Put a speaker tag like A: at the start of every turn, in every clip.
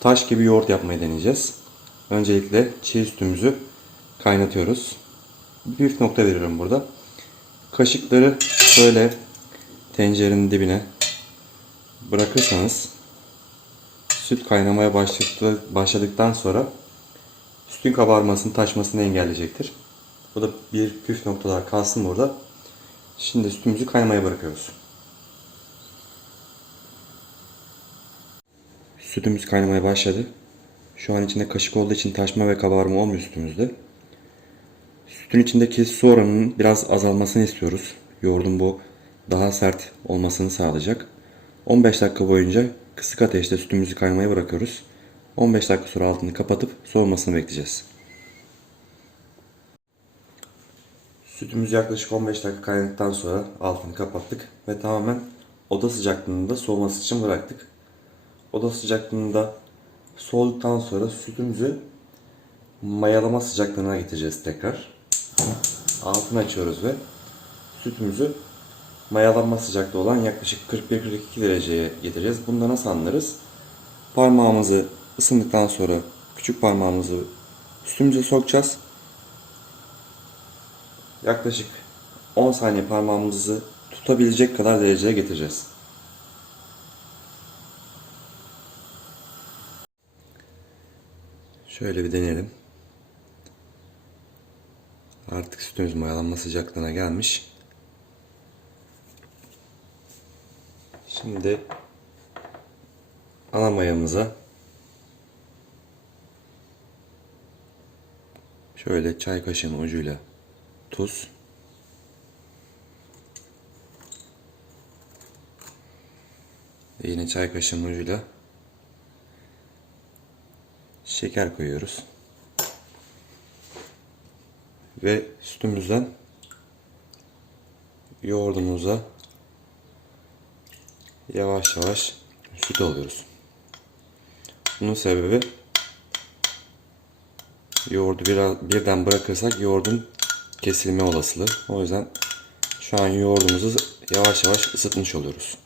A: Taş gibi yoğurt yapmayı deneyeceğiz. Öncelikle çiğ sütümüzü kaynatıyoruz. Bir püf nokta veriyorum burada. Kaşıkları şöyle tencerenin dibine bırakırsanız süt kaynamaya başladıkta- başladıktan sonra sütün kabarmasını, taşmasını engelleyecektir. Bu da bir püf noktalar kalsın burada. Şimdi sütümüzü kaynamaya bırakıyoruz. Sütümüz kaynamaya başladı. Şu an içinde kaşık olduğu için taşma ve kabarma olmuyor sütümüzde. Sütün içindeki su oranının biraz azalmasını istiyoruz. Yoğurdun bu daha sert olmasını sağlayacak. 15 dakika boyunca kısık ateşte sütümüzü kaynamaya bırakıyoruz. 15 dakika sonra altını kapatıp soğumasını bekleyeceğiz. Sütümüzü yaklaşık 15 dakika kaynadıktan sonra altını kapattık ve tamamen oda sıcaklığında soğuması için bıraktık. Oda sıcaklığında soğuduktan sonra sütümüzü mayalama sıcaklığına getireceğiz tekrar. Altını açıyoruz ve sütümüzü mayalanma sıcaklığı olan yaklaşık 41-42 dereceye getireceğiz. Bunda nasıl anlarız? Parmağımızı ısındıktan sonra küçük parmağımızı sütümüze sokacağız. Yaklaşık 10 saniye parmağımızı tutabilecek kadar dereceye getireceğiz. Şöyle bir deneyelim. Artık sütümüz mayalanma sıcaklığına gelmiş. Şimdi ana mayamıza şöyle çay kaşığının ucuyla tuz yine çay kaşığının ucuyla şeker koyuyoruz. Ve sütümüzden yoğurdumuza yavaş yavaş süt alıyoruz. Bunun sebebi yoğurdu biraz birden bırakırsak yoğurdun kesilme olasılığı. O yüzden şu an yoğurdumuzu yavaş yavaş ısıtmış oluyoruz.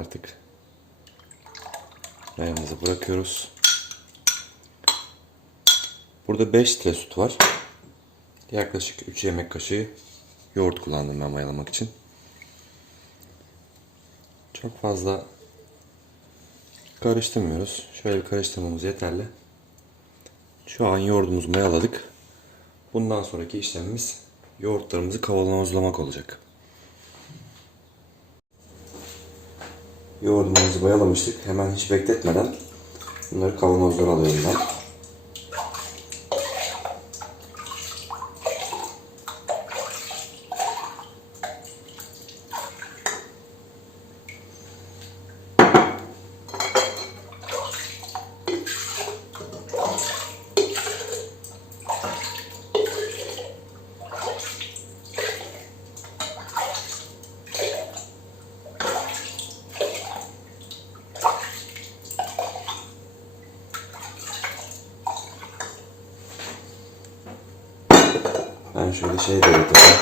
A: Artık mayamızı bırakıyoruz. Burada 5 litre süt var. Yaklaşık 3 yemek kaşığı yoğurt kullandım ben mayalamak için. Çok fazla karıştırmıyoruz. Şöyle bir karıştırmamız yeterli. Şu an yoğurdumuzu mayaladık. Bundan sonraki işlemimiz yoğurtlarımızı kavanozlamak olacak. Yoğurdumuzu mayalamıştık. Hemen hiç bekletmeden bunları kavanozlara alıyorum ben. Ben şöyle şey de getirdim.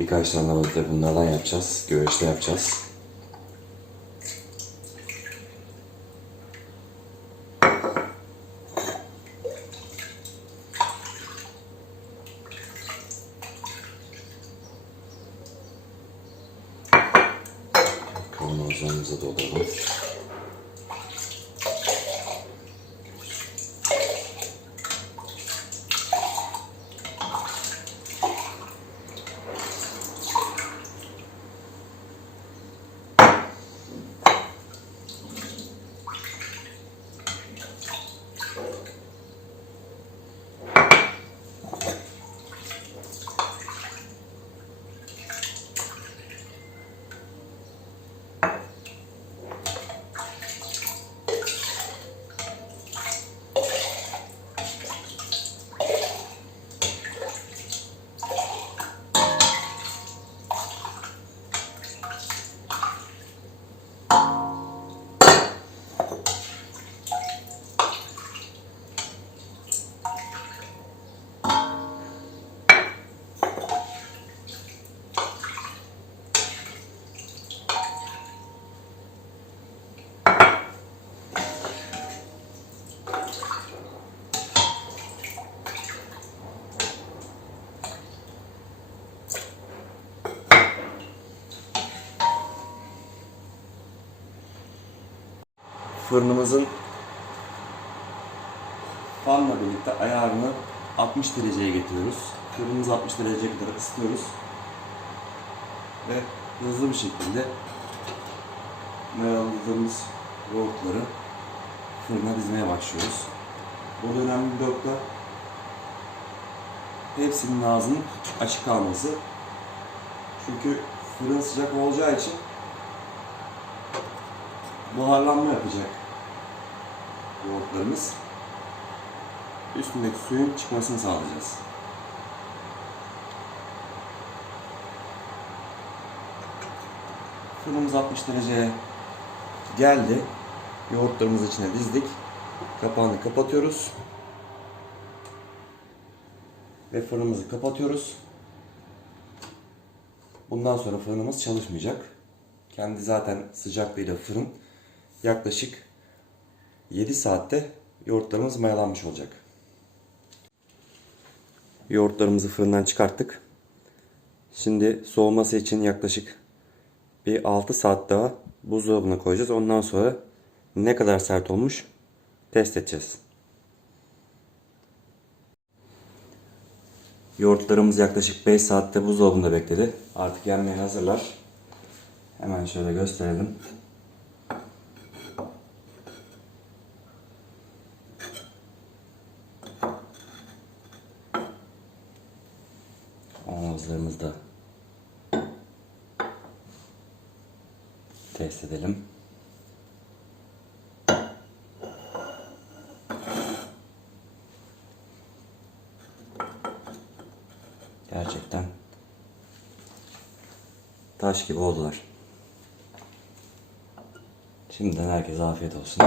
A: Birkaç tane balıkları bunlardan yapacağız. Güveçte yapacağız. Kavanozlarımızı dolduralım. Fırınımızın fanla birlikte ayarını 60 dereceye getiriyoruz. Fırınımızı 60 dereceye kadar ısıtıyoruz. Ve hızlı bir şekilde mayaladığımız yoğurtları fırına dizmeye başlıyoruz. Burada önemli bir nokta hepsinin ağzının açık kalması. Çünkü fırın sıcak olacağı için buharlanma yapacak yoğurtlarımız. Üstündeki suyun çıkmasını sağlayacağız. Fırınımız 60 dereceye geldi. Yoğurtlarımızı içine dizdik. Kapağını kapatıyoruz. Ve fırınımızı kapatıyoruz. Bundan sonra fırınımız çalışmayacak. Kendi zaten sıcaklığıyla fırın yaklaşık 7 saatte yoğurtlarımız mayalanmış olacak. Yoğurtlarımızı fırından çıkarttık. Şimdi soğuması için yaklaşık bir 6 saat daha buzdolabına koyacağız. Ondan sonra ne kadar sert olmuş test edeceğiz. Yoğurtlarımız yaklaşık 5 saatte buzdolabında bekledi. Artık yenmeye hazırlar. Hemen şöyle gösterelim. Ağızlarımızı da test edelim. Gerçekten taş gibi oldular. Şimdiden herkese afiyet olsun.